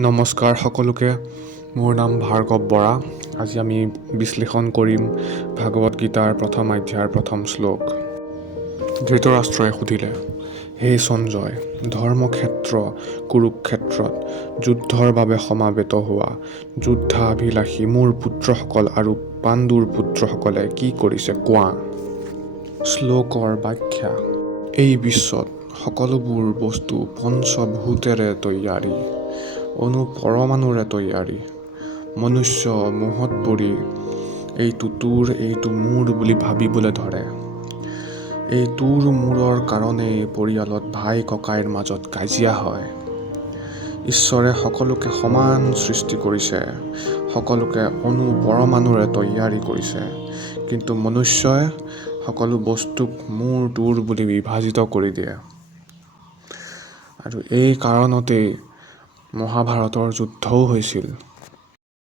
নমস্কাৰ সকলোকে। মোৰ নাম ভাৰ্গৱ বৰা। আজি আমি বিশ্লেষণ কৰিম ভাগৱত গীতাৰ প্ৰথম অধ্যায়ৰ প্ৰথম শ্লোক। ধৃতৰাষ্ট্ৰই সুধিলে, হে সঞ্জয়, ধৰ্মক্ষেত্ৰ কুৰুক্ষেত্ৰত যুদ্ধৰ বাবে সমাবেত হোৱা যুদ্ধাভিলাষী মোৰ পুত্ৰসকল আৰু পাণ্ডুৰ পুত্ৰসকলে কি কৰিছে কোৱা। শ্লোকৰ ব্যাখ্যা। এই বিশ্বত সকলোবোৰ বস্তু পঞ্চভূতেৰে তৈয়াৰী, পৰমাণুৰে তৈয়াৰী। মনুষ্য মোহত পৰি এইটো তোৰ এইটো মোৰ বুলি ভাবিবলৈ ধৰে। এই তোৰ মোৰৰ কাৰণেই পৰিয়ালত ভাই ককাইৰ মাজত কাজিয়া হয়। ঈশ্বৰে সকলোকে সমান সৃষ্টি কৰিছে, সকলোকে পৰমাণুৰে তৈয়াৰী কৰিছে, কিন্তু মনুষ্যই সকলো বস্তুক মোৰ তোৰ বুলি বিভাজিত কৰি দিয়ে। আৰু এই কাৰণতেই মহাভাৰতৰ যুদ্ধও হৈছিল।